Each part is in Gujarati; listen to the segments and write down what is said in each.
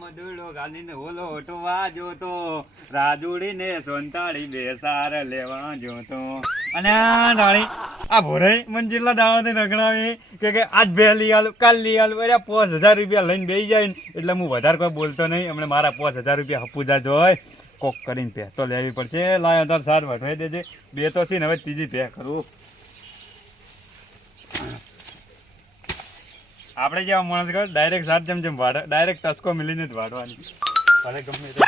મધુડો ગાલીને ઓલો ઓટવા જોતો રાજુડીને સોંતાળી બેસાર લેવા જોતો અને ડાળી આ ભોરે મને જેટલા દાવાથી રગડાવી કે આજ બે લઈ આલું કાલ લઈ આલું અરે 5000 રૂપિયા લઈને બેસી જાય ને એટલે હું વધારે કોઈ બોલતો નહીં. હમણાં મારા 5000 રૂપિયા હપુજા જોય કોક કરીને પે તો લેવી પડશે. લાય તાર સાર વઢવાઈ દેજે. બે તો છે ને હવે ત્રીજી પે કરું. આપણે જેવા માણસ કર ડાયરેક્ટ સાત જેમ વાડે ડાયરેક્ટ ટસકો મિલીને જ વાડવાની ભલે ગમે તે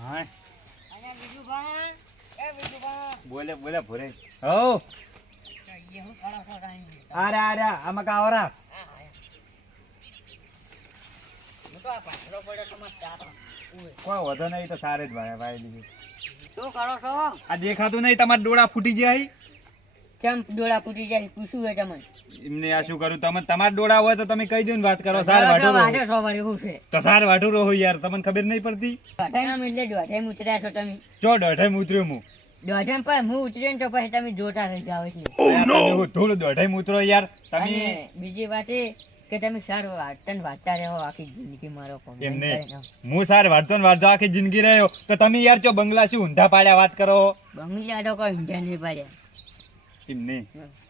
હા બોલે બોલે ભૂરે હો અરે અરે આમાં કાવરા કોઈ વધો નહીં તો સારે જ ભાઈ દીધું. શું કરો છો? આ દેખાતું નહીં તમારા ડોળા ફૂટી જાય. ચમ ડોળા ફૂટી જાય પૂછું હોય તમને એમને આ શું કરું તમે તમારા ડોળા હોય તો તમે કહી દો ને વાત કરો. સાર વાઢો તો સાર વાઢો રહો યાર તમને ખબર નહીં પડતી. દોઢાઈ ઉતર્યા છો તમે? ચો દોઢાઈ ઉતર્યો હું દોઢાઈ પર હું ઉતર્યો ને તો પછી તમે જોતા રહી જાવ છો. થોડું દોઢાઈ ઉતરો યાર તમે. બીજી વાત એ કે તમે સાર વાંચતા રહો આખી જિંદગી મારો. એમને હું સાર વાંચતો ને વાંચતો આખી જિંદગી રહ્યો તો તમે યાર ચો બંગલા શું ઊંધા પાડ્યા વાત કરો. બંગલા તો કોઈ ઊંધા નહીં પાડ્યા એમ નહીં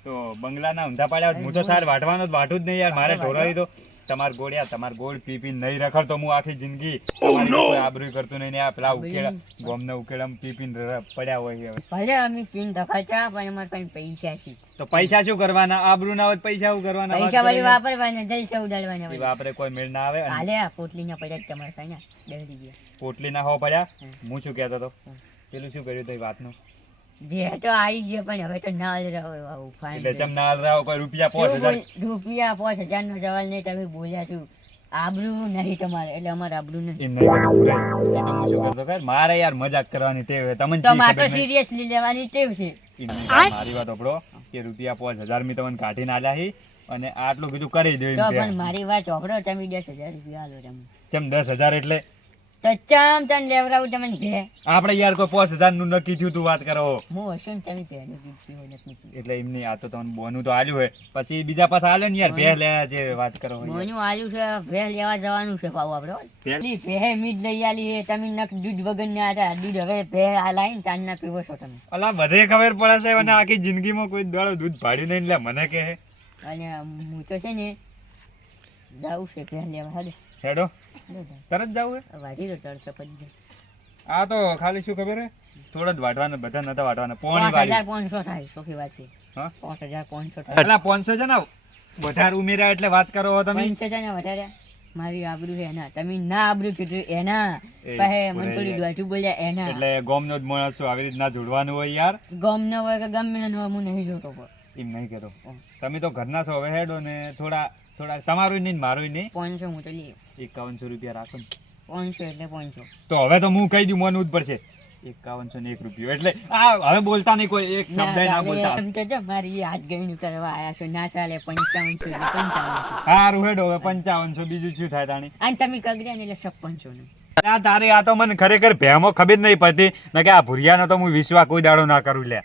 તો બંગલાના ઊંધા પાડ્યા હું તો સાર વાટવાનો જ વાટું જ નહીં યાર. મારે ઢોરાવી દો તમાર ગોળ્યા તમાર ગોળ પી પી નહીં રખડતો હું આખી જિંદગી કોઈ આબરૂ કરતું નહીં. આ પેલા ઉકેડા ગોમના ઉકેડા પી પી પડ્યા હોય. ભલે અમે પીન ધખાતા પણ અમારે પાસે પૈસા છે તો પૈસા શું કરવાના? આબરૂ ના હોય પૈસા શું કરવાના? પૈસા વાળી વાપરવાના જલસા ઉડાડવાના. વાપરે કોઈ મેળ ના આવે. હાલે આ પોટલીના પડ્યા તમારે પાસે 10 રૂપિયા પોટલી ના હો પડ્યા. હું શું કહેતો હતો પેલું શું કર્યું તો વાતનું જે તો આવી ગયો પણ હવે તો ના રહ્યો. એટલે ચમ ના રહ્યો કોઈ રૂપિયા 5000 રૂપિયા 5000 નો સવાલ નહીં. તમે બોલ્યા છું આબરૂ નહીં તમારે એટલે અમારે આબરૂ નહીં. એમ નહીં કરું પૂરાય. એ તો હું શું કરતો ખબર મારે યાર મજાક કરવાની ટેવ છે તમને. તો મારે તો સિરિયસલી લેવાની ટેવ છે. મારી વાત સાંભળો કે રૂપિયા 5000 મી તમને કાઢીને આલ્યા હી અને આટલું કીધું કરી દો. તો પણ મારી વાત સાંભળો તમે 10000 રૂપિયા આલો તમે. ચમ 10000 એટલે તો ચમ ચમ લેવરાવું તમે ભે આપણે યાર કોઈ 5000 નું નક્કી થયું તું વાત કરો. હું હશું ને તમે પહેલું કીધું નથી એટલે એમની આ તો તમને બોનું તો આલ્યું હોય પછી બીજા પાછા આલે ને યાર ભે લેવા છે વાત કરો. બોનું આલ્યું છે ભે લેવા જવાનું છે પાવ આપણે ભે મીજ લઈ આલી છે તમે નક દૂધ વગર ને આટા દૂધ હવે ભે આ લાઈન ચાંદ ના પીવો છો તમે. અલા બધે ખબર પડે છે અને આખી જિંદગીમાં કોઈ દાડો દૂધ ભાડ્યું નહીં એટલે મને કહે. અને હું તો છે ને જાઉં છે ભે લેવા હાલે હેડો તરત જાવું હે વાટી તો તરત પડી. આ તો ખાલી શું ખબર હે થોડા જ વાટવાના બધા નતા વાટવાના. 5500 થાય સોખી વાત છે. હા 5500 થાય. એટલે 500 છે ને વધારે ઉમેર્યા એટલે વાત કરો તમે. 500 છે ને વધારે મારી આબરૂ છે એના તમે ના આબરૂ કીધું એના પહે મને થોડી દોઢું બોલ્યા એના. એટલે ગોમનો જ માણસ આવી રીતના જોડવાનું હોય યાર. ગોમ ન હોય કે ગમે ન હોય હું નહીં જોતો એમ નહીં કહેતો. તમે તો ઘરના છો હવે હેડો ને થોડા તમારું નહીં મારું નહીં. 500 હું તો લઈ 5100 રૂપિયા રાખો ને. 500 એટલે 500 તો હવે તો હું કહી દઉં મને જ પડશે 5100 ને 1 રૂપિયો એટલે આ હવે બોલતા નહીં કોઈ એક શબ્દ ના બોલતા. એમ તો જો મારી હાથ ગણ્યું કરવા આયા છો ના ચાલે 5500 એટલે 5500. હારું હેડો હવે 5500 બીજું શું થાય તાણી. અને તમે કગડ્યા ને એટલે 5600 નું. આ તારી આ તો મને ખરેખર ભેમો ખબર નહીં પડતી ને કે આ ભુરિયાનો તો હું વિશ્વાસ કોઈ દાડો ના કરું લે.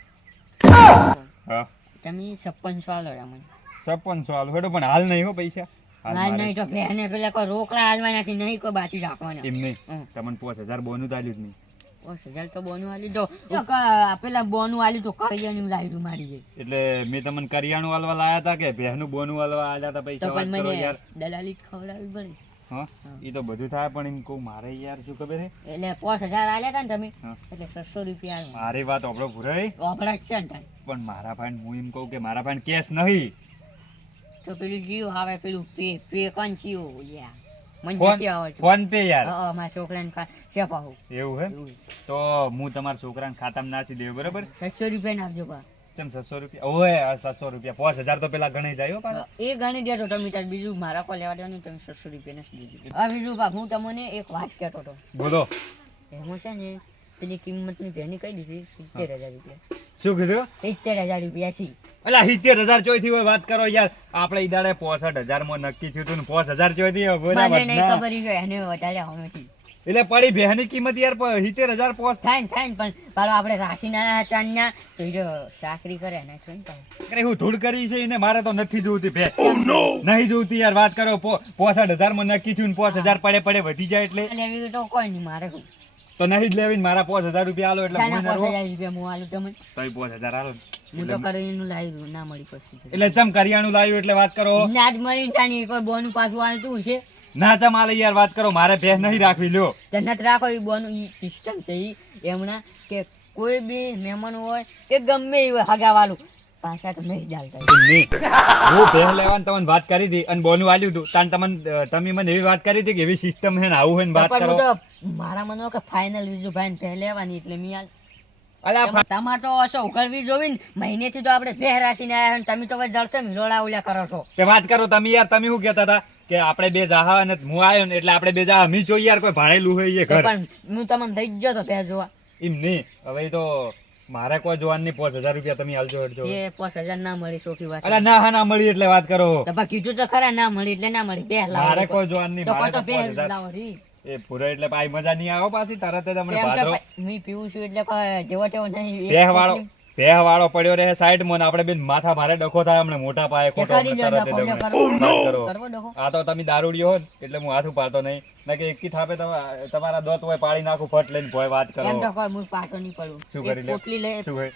હા તમે 5600 આલો મને. 5600 આલો હેડો પણ હાલ નહીં હો પૈસા. હાલ નહીં તો ભેને પેલા કોઈ રોકડા હાલવાના છે નહીં કોઈ બાકી રાખવાના. એમ નહીં તમને 5000 બોનું તો આલ્યું જ નહીં. 5000 તો બોનું આલી દો પેલા બોનું આલ્યું તો કરિયાનું લાવ્યું મારી જાય. એટલે મેં તમને કરિયાણું આલવા લાયા હતા કે ભેનું બોનું આલવા આલ્યા હતા પૈસા વાત કરો યાર. દલાલી ખવડાવી પડે. હા એ તો બધું થાય પણ એમ કહું મારે યાર શું ખબર હે એટલે 5000 આલ્યા હતા ને તમે એટલે 600 રૂપિયા મારી વાત આપણો ભૂરાઈ ઓપડા છે ને પણ મારા ભાઈ હું એમ કહું કે મારા ભાઈ કેશ નહીં તો પેલું જીઓ આવે પેલું પે કોણ જીઓ યાર મને નથી આવડતું. ફોન પે યાર. હા મારા છોકરાને છે પાહુ એવું હે તો હું તમારા છોકરાને ખાતામાં નાખી દેવું બરાબર. 600 રૂપિયા નાખજો પા. ચમ 600 રૂપિયા ઓય 700 રૂપિયા 5000 તો પેલા ગણી જાય હો પાછા. એ ગણી દેજો તમે તાર બીજું મારા કો લેવા દેવાનું તમે 600 રૂપિયા નાખી દેજો. આ બીજું પા હું તમને એક વાત કહેતો હતો. બોલો. એમાં છે ને પેલી કિંમતની ભેની કહી દીધી 70000 રૂપિયા. શું કીધું? 70000 રૂપિયા છે. અલા 70000 ચોથી હોય વાત કરો યાર. આપણે ઈદાડે 65000 માં નક્કી થયું હતું ને 5000 ચોથી મને નહીં ખબર છે એને વધારે હમેથી એટલે પડી ભેહની કિંમત યાર 70,000 પોસ્ટ થાય ને પણ પાછો આપણે રાશિના ચાંદના તો એ જો ચાકરી કરે ને તો ને પાછું. અરે હું ધૂળ કરી છે એને મારે તો નથી જોતી ભે નહીં જોતી યાર વાત કરો 65,000 માં નક્કી થયું 5,000 પડે વધી જાય એટલે લેવી તો કોઈ નહીં મારે શું. તો નહીં જ લેવી ને મારા 5,000 રૂપિયા આલો એટલે ચાના હું નરવો. 5,000 રૂપિયા હું આલું તમને. તોય 5,000 આલો હું તો કરીને લાવી ના મળી પછી. એટલે ચમ કરિયાણું લાવ્યું એટલે વાત કરો નાજ મળી તાની કોઈ બોનું પાછું આલતું છે. ના ચમ આલે યાર વાત કરો મારે ભેહ નહીં રાખવી લ્યો જન્નત રાખો એ બોનું સિસ્ટમ છે ઈ એમના કે કોઈ બી મહેમાન હોય કે ગમે એ હોય હગાવાળું પાછા તો નહીં જ આલતા. નહીં. હું ભેહ લેવાની તમને વાત કરી હતી અને બોનું આલ્યું હતું તાન તમે મને એવી વાત કરી હતી કે એવી સિસ્ટમ છે ને આવું હોય ને વાત પણ કરો હું તો મારા મને કે ફાઇનલ બીજું ભાઈ ભેહ લેવાની એટલે મી આલ. અલા તમારે તો અસો ઉકળવી જોવી ને મહિનેથી તો આપણે ભેહ રાખીને આયા ને તમે તો હવે જળસે મિલોડા ઉલ્યા કરો છો. તે વાત કરો તમે યાર તમે શું કહેતા હતા કે આપણે બે જાહા અને હું આવ્યો ને એટલે આપણે બે જાહા મી જોઈએ યાર કોઈ ભાડેલું હોય એ ઘર પણ હું તમને લઈ જ ગયો તો ભેહ જોવા. એમ નહીં હવે ઈ તો મારે કોઈ જોવાનું નહીં 5,000 રૂપિયા તમે આલજો હટજો એ 5,000 ના મળી સોખી વાત. અલા ના હા ના મળી એટલે વાત કરો તો પણ કીધું તો ખરા ના મળી એટલે ના મળી ભેહ લાવો. મારે કોઈ જોવાનું નહીં તો મારે તો તો ભેહ 5,000 લાવો રી. એ પૂરો એટલે પાઈ મજા નહીં આવો પાછી તરત જ અમને એમ તો ભાદરો ભાઈ હું પીવું છું એટલે કોઈ જેવો તેવો નહીં. ભેહ વાળો પડ્યો રહે સાઈડ માં ને આપણે બેન માથા ભારે ડખો થાય અમને મોટા પાયે ખોટો ચકારી અમને લ્યો તરત જ ડખો, અમને કરવો. વાત કરો કરવો ડખો. આ તો તમે દારૂડિયો હો ને એટલે હું હાથ ઉપાડતો નહીં ના કે એકી થાપે તમારા દોત હોય પાડી નાખું ફટ લઈને ભોય વાત કરો એમ તો કોઈ હું પાછો નહીં પડું. શું કરી એક લે પોટલી લઈ શું હોય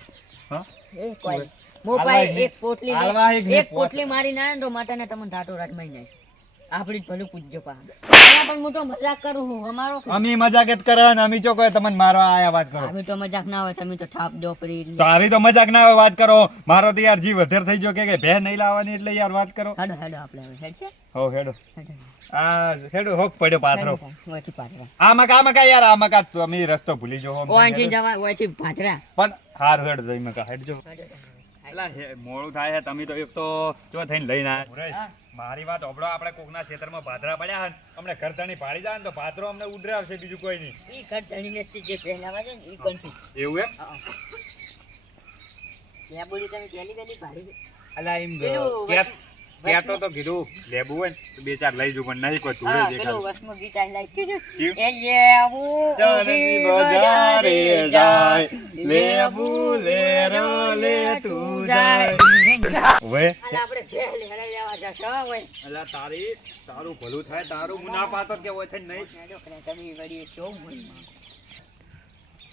હા એ કોઈ હાલવા મોબાઈલ એક એક પોટલી લઈ- હાલવા એક ને એક પોટલી મારી ના તો માતાને તમને ઢાટો રાત મારી નાખ. આપડી જ ભલું પૂજ્ય પા. પણ હું તો મજાક કરું છું અમારો અમે મજાક જ કરે ને અમે ચો કોઈ તમને મારવા આયા વાત કરો અમે તો મજાક ના હોય તમે તો થાપ દો પરી. તો આવી તો મજાક ના હોય વાત કરો મારો તો યાર જીવ વધારે થઈ ગયો કે ભેહ નહીં લાવવાની એટલે યાર વાત કરો હેડો હેડો આપણે હવે હેડ છે હો હેડો હેડો. આ હેડો હોક પડ્યો પાથરો ઓયથી પાથરા. આમાં યાર આમાં તમે રસ્તો ભૂલી જો ઓયથી જવા ઓયથી પાથરા. પણ હારું હેડ જઈ મકા હેડજો હેડો. એલા મોડું થાય છે તમે તો એક તો ચો થઈને લઈને હા. આયા મારી વાત ઓબળો આપણે કોકના ક્ષેત્રમાં ભાદરા પડ્યા હન અમને ઘરધણી પાડી જાય ને તો ભાદરો અમને ઉડરાવશે બીજું કોઈ નહીં ઈ ઘર ધણીને જ જે પહેલાવા છે ને ઈ કંઠી. એવું એમ લે બોલી તમે પહેલી પહેલી ભાડી. અલા એમ પેલું કહેતો તો કીધું લેબુ હોય ને તો બે ચાર લઈ જવું પણ નહીં કોઈ તુડે હા, દેખાય પેલું વસમાં ગીત આઈ લાઈક કીધું. કયું? એ લેવું ચાંદની બજારે જાય, લેબુ લેરો લે તું જાય. ઓવે હાલ આપણે ભેહ લેવા લેવા જશો ઓય. અલા તારું ભલું થાય તારું મુનાફા તો કે હોય થઈને નહીં હેડો કરે તમે વળી કેવું બોલમાં.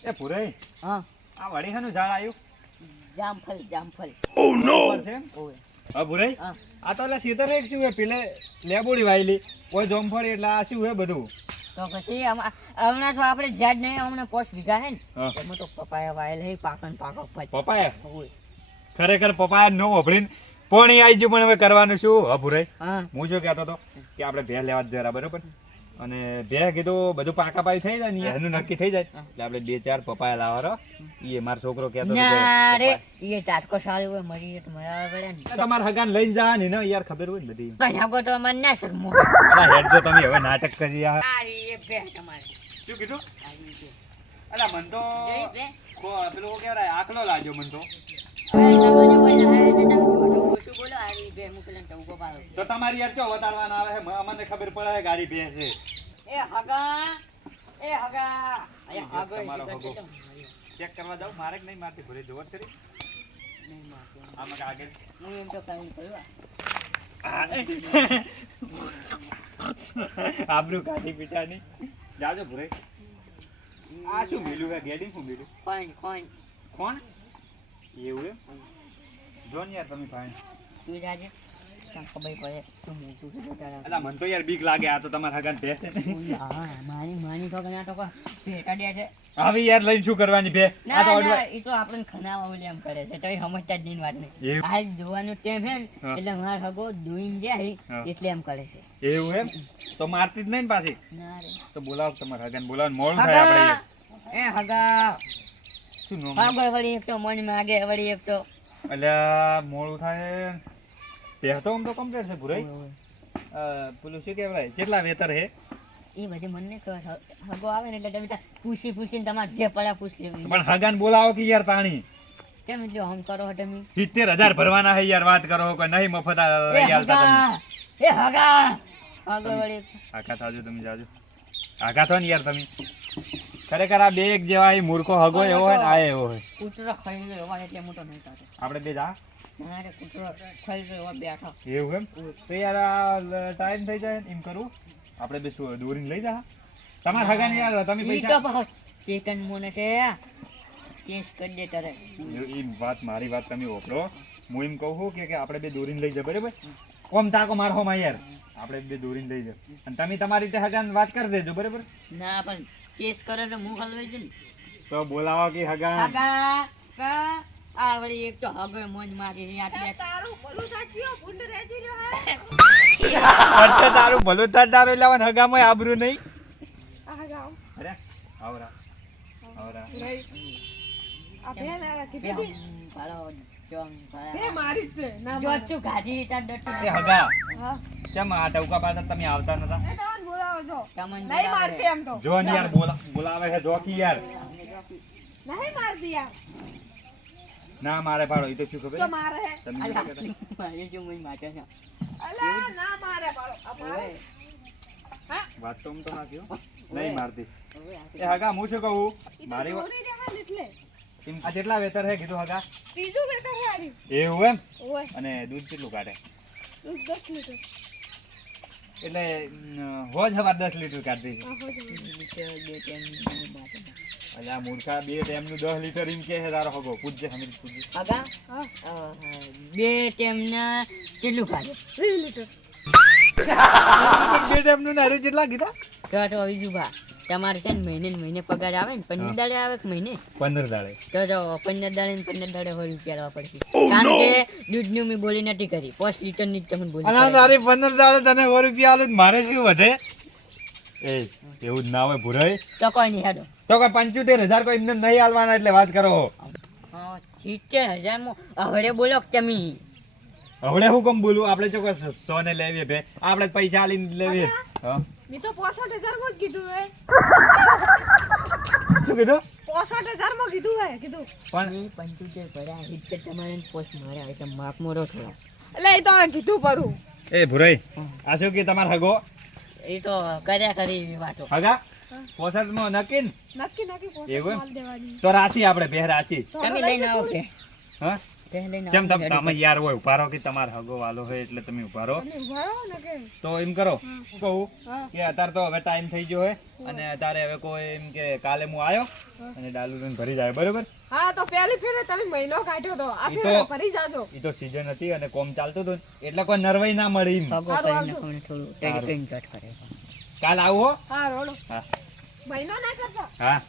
એ પૂરે હા આ વળી હાનું ઝાડ આવ્યું જામફળ. ઉપર છે એમ? ઓય. હા પૂરે હા આ તો એટલે સીધા એક શું હે પેલે લેબોડી વાયેલી કોઈ જોમફળી એટલે આ શું હે બધું તો પછી હમણાં તો આપણે ઝાડ નહીં હમણાં 5 વીઘા હે ને હા. એમાં તો પપાયા વાયેલ હે પાકણ પાકો પછી. પપાયા ઓય. ખરેખર પપાયા નો વભળીને પોણી આવી ગયું પણ હવે કરવાનું શું હા પૂરે હા હું શું કહેતો હતો કે આપણે ભેહ લેવા જ જરા બરોબર અને ભેહ કીધું બધું પાકા પાયું થઈ જાય ને એનું નક્કી થઈ જાય એટલે આપણે બે ચાર પપાયા લાવવાનો એ મારો છોકરો કહેતો હતો કે ના રે પપાયા. એ ચાટકો સારી હોય મરી તો મરા પડે ને. તમારે હગાને લઈને જવાની ને યાર ખબર હોય ને બધી પણ આગો તો મને ના શરમો. અલા હેડ જો તમે હવે નાટક કરી આ આરી એ બે તમારે શું કીધું આરી બે. અલા મન તો જોઈ બે. પેલું શું કહેવાય આકલો લાગ્યો મન તો હવે તમને કોઈ ના આવે તો તમે જોજો ઓછું બોલો આરી બે હું પેલા ટવકો પાડો. તો તમારી યાર ચો વતાડવાના આવે છે અમને ખબર પડે છે ગાડી ભેહ છે એ હગા અહીંયા હગો તમારો છે હગો. તો ચેક કરવા જાવ મારે કે નહીં મારતી ભૂલે જોવત કરી નહીં મારતો. આમાં કે આગળ હું એમ તો કઈ કર્યું આબરૂ કાઢી પીટાની જાજો ભૂરે આ શું મિલું હે ગેડી શું મિલું કોણ કોણ એવું એમ જો ને યાર તમે ફાઈન તું જાજે તને ખબર પડે શું મોટું છે તારા. અલા મન તો યાર બીક લાગે આ તો તમારા હગાન ભેસે ને હા માની તો ના તો ભેટા દે છે. આવી યાર લઈને શું કરવાની ભે આ તો ના એ તો આપણને ખનાવા ઓલી એમ કરે છે તો એ સમજતા જ નહીં વાત નહીં. એવું? આ જોવાનું ટેમ હે ને હા. એટલે માર હગો દોઈને જાય હા. એટલે એમ કરે છે. એવું એમ તો મારતી જ નહીં ને પાછી ના રે તો બોલાવ તમારા હગાન બોલાવ મોડું થાય આપણે હગા યાર. એ હગા શું નો આગળ વળી એક તો મન માગે વળી એક તો અલ્યા મોડું થાય ભેહ તો આમ તો કમ્પ્લીટ છે ભૂરાઈ પેલું શું કહેવાય કેટલા વેતર હે એ બધી મને નહીં ખબર. હગો આવે ને એટલે તમે તાર પૂછીને તમારે જે પડ્યા પૂછ લેવી. પણ હગાન બોલાવો કે યાર તાણી કેમ જો હમ કરો હો તમે 70,000 ભરવાના હે યાર વાત કરો કોઈ નહીં મફત લઈ આલતા તમે એ હગા આગળ વળી આખા થાજો તમે જાજો આગા થો ને યાર તમે ખરેખર આ બે એક જેવા એ મૂર્ખો હગો એવો હોય ને આ એવો હોય કૂતરો ખાઈ ગયો એવા એટલે મોટો નહીં થતો. આપણે બે જા મારે કૂતરો ખાઈ ગયો એવા બેઠા. એવું એમ તો યાર આ ટાઈમ થઈ જાય ને એમ કરું આપણે બે શું દોરીને લઈ જા તમારા હગા ને યાર તમે ઈ પૈસા તો બહુ ચેતન મોને છે કેસ કરી દે તારે. એ વાત મારી વાત તમે ઓપરો હું એમ કહું છું કે આપણે બે દોરીને લઈ જા બરાબર ઓમ તાકો મારો માં યાર આપણે બે દોરીને લઈ જા અને તમે તમારી રીતે હગાને વાત કરી દેજો બરાબર ના પણ કેસ કરે તો હું હલવાઈ જઉં ને. તો બોલાવો કે હગા હગા કા આ વળી એક તો હગો મોજ મારી રહી આટલે. તારું ભલું સાચી ભૂંડ રેજી રહ્યો હે અચ્છા તારું ભલું થાય તારું લેવાનું હગામાં આબરૂ નહીં આ ગાવ અરે આવરા આવરા રહી આ બે લારા કીધી હતી. ભાળો જોમ ભાળો. બે મારી જ છે ના જો મારી. છું ગાજી તાર ડટી. એ હગા હા કેમ આ ટવકા પાડતા તમે આવતા નતા એ તમને બોલાવો છો તમને નહીં બોલાવે. મારતી એમ તો જો ને યાર બોલાવે છે જોકી યાર નહીં મારતી યાર ના મારે પાડો એ તો શું તો ખબર મારે હે તમે અલા, શું કહેતા? મારી જો મને માચે છે. અલા ના મારે પાડો આ મારે ઓય, હા વાત તો આમ તો ના કયો નહીં મારતી ઓય, આ એ હગા હું શું કહું ઈ તો મારી દોરી રહ્યા ને એટલે એમ આ જેટલા વેતર છે કીધું હગા ત્રીજું વેતર હે આરી એવું એમ ઓય અને દૂધ કેટલું કાઢે દૂધ 10 લીટર એટલે હોજ હવાર 10 લીટર કાઢતી છે આ હો જો લીટર બે ટાઈમ માચે. એટલે આ મૂર્ખા બે ટાઈમનું 10 લીટર એમ કે છે તારો હગો પૂછજે હમીર પૂછજે હગા હા બે ટાઈમના કેટલું ખાધું? 20 લીટર બે ટાઈમનું ને અરે જેટલા કીધા તો બીજું બા તમારે છે ને મહિને ને મહિને પગાર આવે ને 15 દાડે આવે કે મહિને 15 દાડે તો 15 દાડે ને 15 દાડે 100 રૂપિયા લેવા પડશે. કારણ કે દૂધનું મેં બોલી નથી કરી 5 લીટરની જ તમને બોલી અલા કરી. તારી 15 દાડે તને 100 રૂપિયા આલે તો મારે શું વધે એ એવું જ ના હોય ભુરાઈ તો કોઈ નહીં હેડો. તો કોઈ 75000 કોઈ એમને નહીં આલવાના એટલે વાત કરો 70,000 માં હવડે બોલો કે તમે હવે હું કેમ બોલું આપણે જો કોઈ 100 ને લેવીએ ભે આપણે જ પૈસા આલીને લેવીએ હા મી તો 65000 માં જ કીધું હે શું કીધું 65000 માં કીધું હે કીધું પણ 75 ભર્યા 70 તમારે ને પોસ્ટ માર્યા એટલે માપ મોરો થોડો. એટલે એ તો હવે કીધું પરું એ ભુરાઈ આ શું કે તમાર હગો એ તો કર્યા કરી એવી વાતો. હગા 65 માં નક્કી ને? નક્કી નક્કી એવું એમ? માલ દેવાની તો રાશી આપણે બે રાશી તો તમે હવે લઈને આવો કે હા તે લઈને જેમ આવો. તમે યાર હોય ઉભા રહો કે તમાર હગો વાલો હોય એટલે તમે ઉભા રહો તમે ઉભા રહો ને કે તો એમ કરો હું કહું હા કે અત્યારે તો હવે ટાઈમ થઈ ગયો હે અને અત્યારે હવે કોઈ એમ કે કાલે હું આવ્યો અને ડાલુ લઈને ભરી જાય બરોબર હા તો પહેલી ફેરે તમે મહિનો કાઢ્યો તો આ ઈ ફેરે તો- ફરી જાજો એ તો સીઝન હતી અને કોમ ચાલતું હતું ને એટલે કોઈ નરવાઈ ના મળી એમ. પગો હારું, કરીને આવજો. કોણે થોડું ટેડી કરીને કટ કરે. કાલ આવું હો હા રોડો હા મહિનો ના કરતા હા